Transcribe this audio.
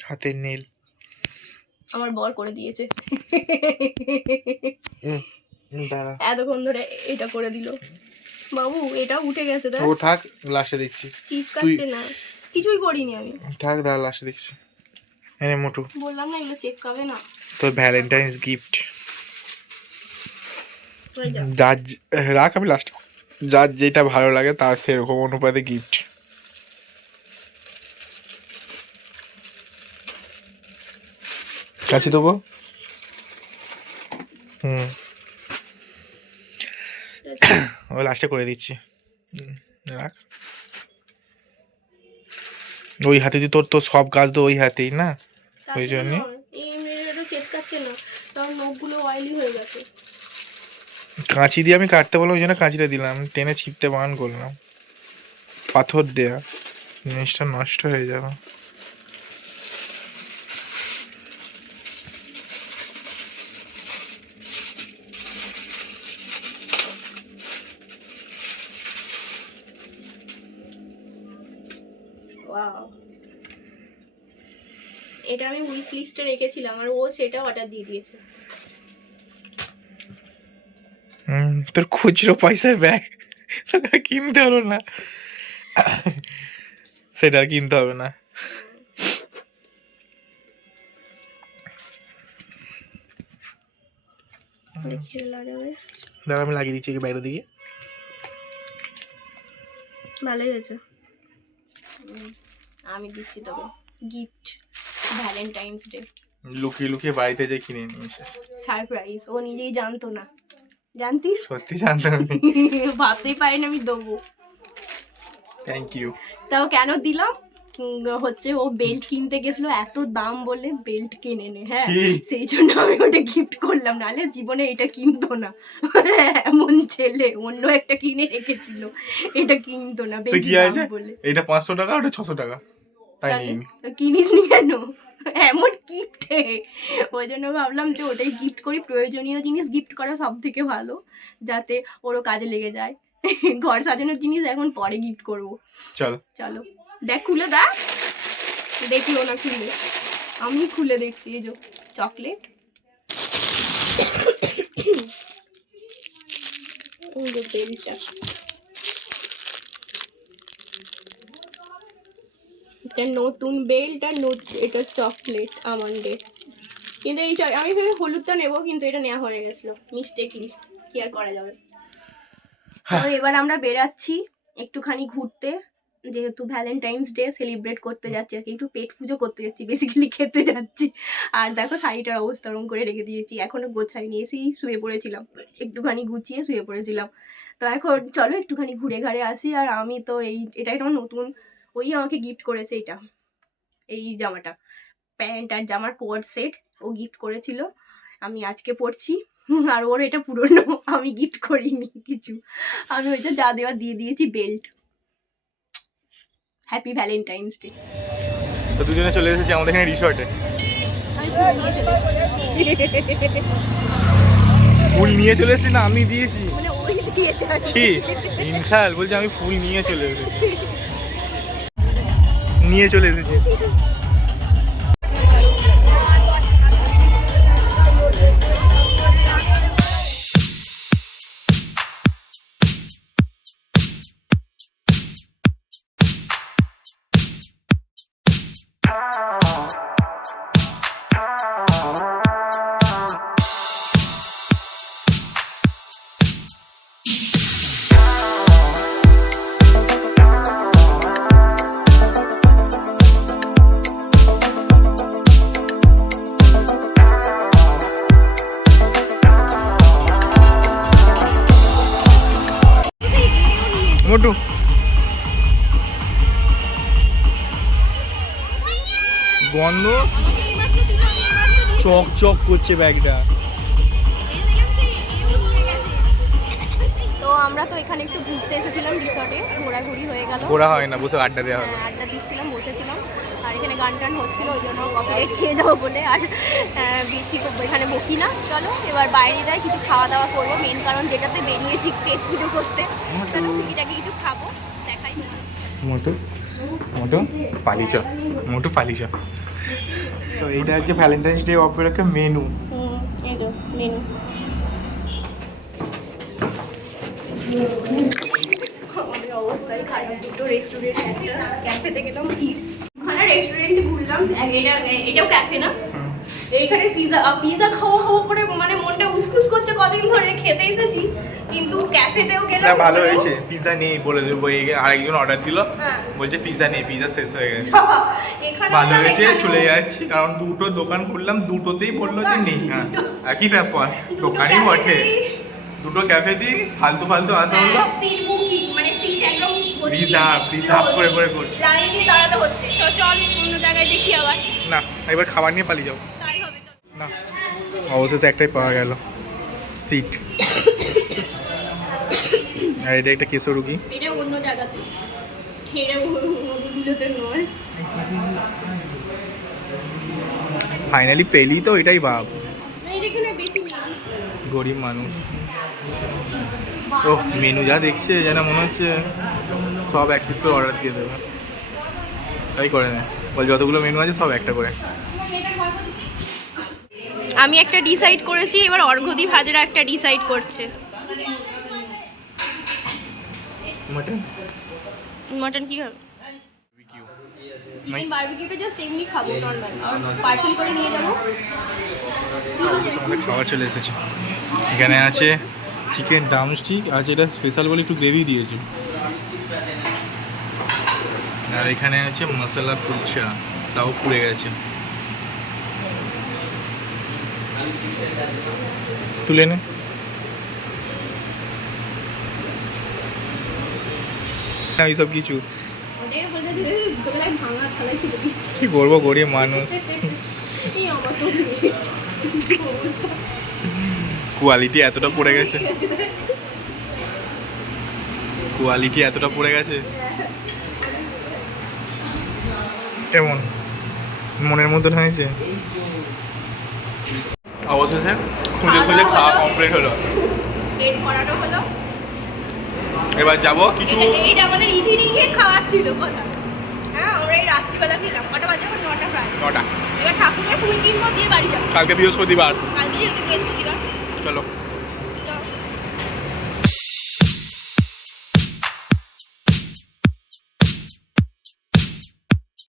হাতের নীল আমার বর করে দিয়েছে। দাঁড়া, এতক্ষণ ধরে এটা করে দিল বাবু, এটা উঠে গেছে। ও থাক, লাস্টে দেখছি। চিপকাচ্ছে না, কিছুই করিনি আমি। থাক, দাঁড়া, লাস্টে দেখছি। এনে মোটু, বললাম না এগুলো চিপকাবে না। তোর ভ্যালেন্টাইন্স গিফট যার রাখ, আমি লাস্ট, যার যেটা ভালো লাগে তার সেরকম অনুপাতে গিফট। কাছে দেবো। ও লাস্টে করে দিচ্ছি, রাখ। ওই হাতে দিয়ে তোর তো সব কাজ তো ওই হাতেই না, ওই জন্য চেপকাচ্ছে না, কারণ নখগুলো অয়েলি হয়ে গেছে। কাঁচি দিয়ে আমি কাটতে বললাম, ওই জন্য কাঁচিটা দিলাম, টেনে ছিপতে বারণ করলাম। পাথর দেয়া জিনিসটা নষ্ট হয়ে যাবে। এটা আমি উইশ লিস্টে রেখেছিলাম আর ও সেটা অর্ডার দিয়ে দিয়েছে। তোর খুচরো পয়সার ব্যাগ কিনতে হলো না, সেটা আর কিনতে হবে না। দাঁড়া, আমি লাগিয়ে দিচ্ছি বাইরের দিকে। ভালোই হয়েছে। আমি দিচ্ছি তোকে গিফট, ভ্যালেন্টাইন্স ডে। লুকিয়ে লুকিয়ে বাড়িতে যে কিনে নিয়ে এসেছে, সারপ্রাইজ। ও নিজেই জানতো না, জানতিস? সত্যি জানতাম না, ভাবতেই পারি না আমি দেবো। Thank you. তাও কেন দিলাম হচ্ছে, ও বেল্ট কিনতে গেছিলো, এত দাম বলে বেল্ট কিনে নে, হ্যাঁ সেই জন্য আমি ওটা গিফট করলাম, নাহলে জীবনে এটা কিনতো না। এমন ছেলে, অন্য একটা কিনে রেখেছিল, এটা কিনতো না বেশি দাম বলে। এটা 500 টাকা, ওটা 600 টাকা, তাই নিই। কিনিস নি কেন? এমন গিফট, ওই জন্য ভাবলাম যে ওটাই গিফট করি। প্রয়োজনীয় জিনিস গিফট করা সব থেকে ভালো, যাতে ওরও কাজে লেগে যায়। ঘর সাজানোর জিনিস এখন পরে গিফট করবো। চলো চলো, দেখ খুলে দেখ, দেখিও না খুলে, আমি খুলে দেখছি। এই যে চকলেট, বেলটা, এটা নতুন বেল্ট আর এটা চকলেট আমন্ডের। কিন্তু এই আমি ভেবে হলুদটা নেবো, কিন্তু এটা নেওয়া হয়ে গেছিলো মিস্টেকলি, কি আর করা যাবে। এবার আমরা বেরাচ্ছি একটুখানি ঘুরতে, যেহেতু ভ্যালেন্টাইন্স ডে সেলিব্রেট করতে যাচ্ছি আর কি, একটু পেট পুজো করতে যাচ্ছি, বেসিক্যালি খেতে যাচ্ছি। আর দেখো শাড়িটার অবস্থা ওরকম করে রেখে দিয়েছি, এখনো গোছাইনি, এসেই শুয়ে পড়েছিলাম, একটুখানি গুছিয়ে শুয়ে পড়েছিলাম। তো এখন চলো একটুখানি ঘুরে ঘাড়ে আসি। আর আমি তো এটা একটা নতুন, ওই আমাকে গিফট করেছে এটা, এই জামাটা, প্যান্ট আর জামার কোয়ার্ড সেট ও গিফট করেছিল, আমি আজকে পরছি। আর ওর এটা পুরনো, আমি গিফট করিনি কিছু, আমি ওইটা যা দেওয়া দিয়ে দিয়েছি, বেল্ট। Happy Valentine's day. তো দুজনে চলে এসেছি আমাদের এখানে রিসর্টে। ফুল নিয়ে চলে এসেছি না, আমি দিয়েছি, মানে ওই দিয়েছে। ইনশাল বলছি, আমি ফুল নিয়ে চলে এসেছি, নিয়ে চলে এসেছিস। মোটু গন্ধ চক চক করছে ব্যাগটা। তো আমরা তো এখানে একটু ঘুরতে এসেছিলাম রিসর্টে, ঘোরাঘুরি হয়ে গেল। ঘোরা হয় না, বসে আড্ডা দেওয়া হলো। আড্ডা দিচ্ছিলাম, বসেছিলাম, আর এখানে গান টান হচ্ছিল, ওই জন্য কপিরাইট খেয়ে যাবো বলে আর বেশি এখানে বকি না। চলো এবার বাইরে যাই, কিছু খাওয়া দাওয়া করবো, মেন কারণ যেটাতে বেরিয়েছি পেট পুজো করতে। চলো টুকিটাকি কিছু খাবো, দেখাই। মোটু মোটু পালিচ মোটু পালিচ। তো এইটা আজকে ভ্যালেন্টাইন্স ডে উপলক্ষে মেনু। এই তো মেনু। আমাদের অবস্থাই খারাপ, দুটো রেস্টুরেন্ট একটা ক্যাফেতে গেলাম, ওখানে রেস্টুরেন্টে ঘুরলাম, এটাও ক্যাফে না, এইখানে পিজা খাওয়া করে মানে মনটা উসখুস করছে, কদিন ধরে খেতে এসেছি কিন্তু ক্যাফেতেও গেলাম। ভালো হয়েছে, পিজা নেই বলে দেবো, আরেকজন অর্ডার দিল, বলছে পিজা নেই, পিজা শেষ হয়ে গেছে। ভালো হয়েছে, চলে যাচ্ছি, কারণ দুটো দোকান খুললাম, দুটোতেই বললো যে নেই। হ্যাঁ একই ব্যাপার, দোকানই বটে, দুটো ক্যাফে দিয়ে ফালতু ফালতু আসা হলো। সিট বুকিং মানে সিট একদম রিজার্ভ করে করছে, লাইন দিয়ে দাঁড়াতে হচ্ছে। তো চল অন্য জায়গায় দেখি আবার। না এবার খাবার নিয়ে পালিয়ে যাবো। তাই হবে, চল। না অবশেষে একটাই পাওয়া গেল, সিট। আর এটা একটা কেশরুকি, এটা অন্য জায়গাতে, এটা ওগুলোতে নয়। ফাইনালি পেলি তো, এটাই ভাব, এখানে বেশি নেই। গরিব মানুষ। ও মেনু যা দেখছে যেন মনে হচ্ছে সব এক পিস করে অর্ডার দিয়ে দেবে, তাই করে না, বল যতগুলো মেনু আছে সব একটা করে। আমি একটা ডিসাইড করেছি, এবার অর্ঘদি ভাজরা একটা ডিসাইড করছে। মটন মটন কি হবে? চিকেন বারবিকিউটা জাস্ট এমনি খাবো নর্মাল, আর পার্সেল করে নিয়ে যাবো। আমাদের খাবার চলে এসেছে, এখানে আছে চিকেন ড্রামস্টিক, আর যেটা স্পেশাল বলে একটু গ্রেভি দিয়েছে, আর এখানে আছে মশলা কুলচা, তাও পুড়ে গেছে। তুলে নে, এইসব কিছু কি করবো, গরিব মানুষ। কোয়ালিটি এতটা পড়ে গেছে, কোয়ালিটি এতটা পড়ে গেছে, কেমন মনের মতন হয়েছে। অবশেষে খুঁজে খুঁজে খাওয়া কমপ্লিট হলো, এবার যাবো কিছু। এইটা আমাদের ইভিনিং এ খাওয়া ছিল কথা। হ্যাঁ আমরা এই রাত্রিবেলা খেলাম, কটা বাজে? এখন 9টা প্রায়। 9টা। এবার ঠাকুরের ফুল কিনবো, দিয়ে বাড়ি যাবো। কালকে বৃহস্পতিবার, কালকে যেহেতু বৃহস্পতিবার। চলো।